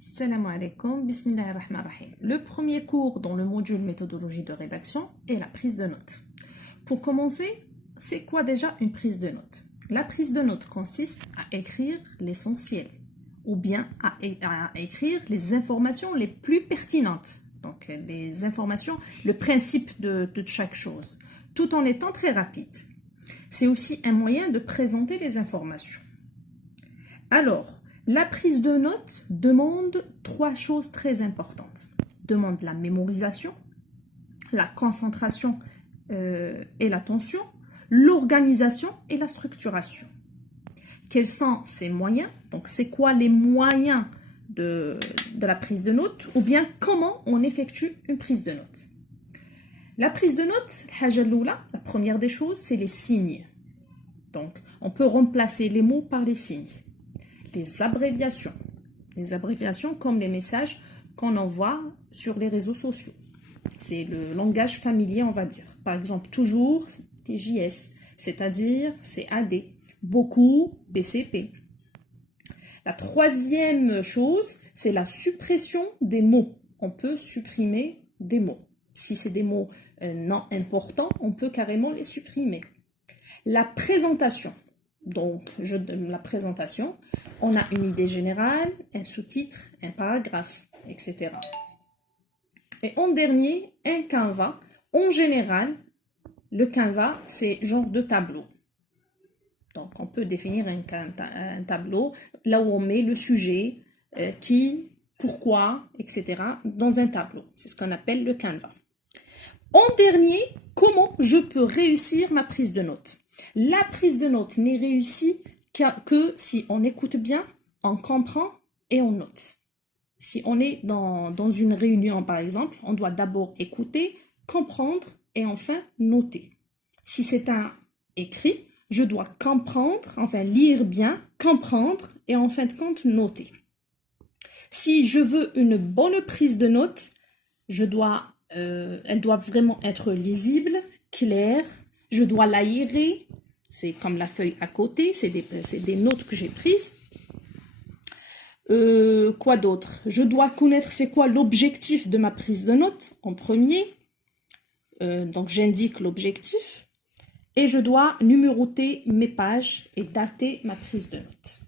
Salam alaikum, bismillahirrahmanirrahim. Le premier cours dans le module méthodologie de rédaction est la prise de notes. Pour commencer, c'est quoi déjà une prise de notes? La prise de notes consiste à écrire l'essentiel ou bien à écrire les informations les plus pertinentes. Donc les informations, le principe de chaque chose, tout en étant très rapide. C'est aussi un moyen de présenter les informations. Alors, la prise de notes demande trois choses très importantes. Demande la mémorisation, la concentration et l'attention, l'organisation et la structuration. Quels sont ces moyens? Donc, c'est quoi les moyens de la prise de notes? Ou bien, comment on effectue une prise de notes? La prise de notes, la première des choses, c'est les signes. Donc, on peut remplacer les mots par les signes. Les abréviations comme les messages qu'on envoie sur les réseaux sociaux. C'est le langage familier, on va dire. Par exemple, toujours, TJS, c'est-à-dire CAD. Beaucoup, BCP. La troisième chose, c'est la suppression des mots. On peut supprimer des mots. Si c'est des mots non importants, on peut carrément les supprimer. La présentation. Donc, la présentation, on a une idée générale, un sous-titre, un paragraphe, etc. Et en dernier, un Canva. En général, le Canva, c'est genre de tableau. Donc, on peut définir un tableau là où on met le sujet, qui, pourquoi, etc. dans un tableau. C'est ce qu'on appelle le Canva. En dernier, comment je peux réussir ma prise de notes? La prise de notes n'est réussie que si on écoute bien, on comprend et on note. Si on est dans une réunion, par exemple, on doit d'abord écouter, comprendre et enfin noter. Si c'est un écrit, je dois comprendre, enfin lire bien, comprendre et en fin de compte noter. Si je veux une bonne prise de notes, elle doit vraiment être lisible, claire, je dois l'aérer. C'est comme la feuille à côté, c'est des notes que j'ai prises. Quoi d'autre? Je dois connaître c'est quoi l'objectif de ma prise de notes en premier. Donc j'indique l'objectif. Et je dois numéroter mes pages et dater ma prise de notes.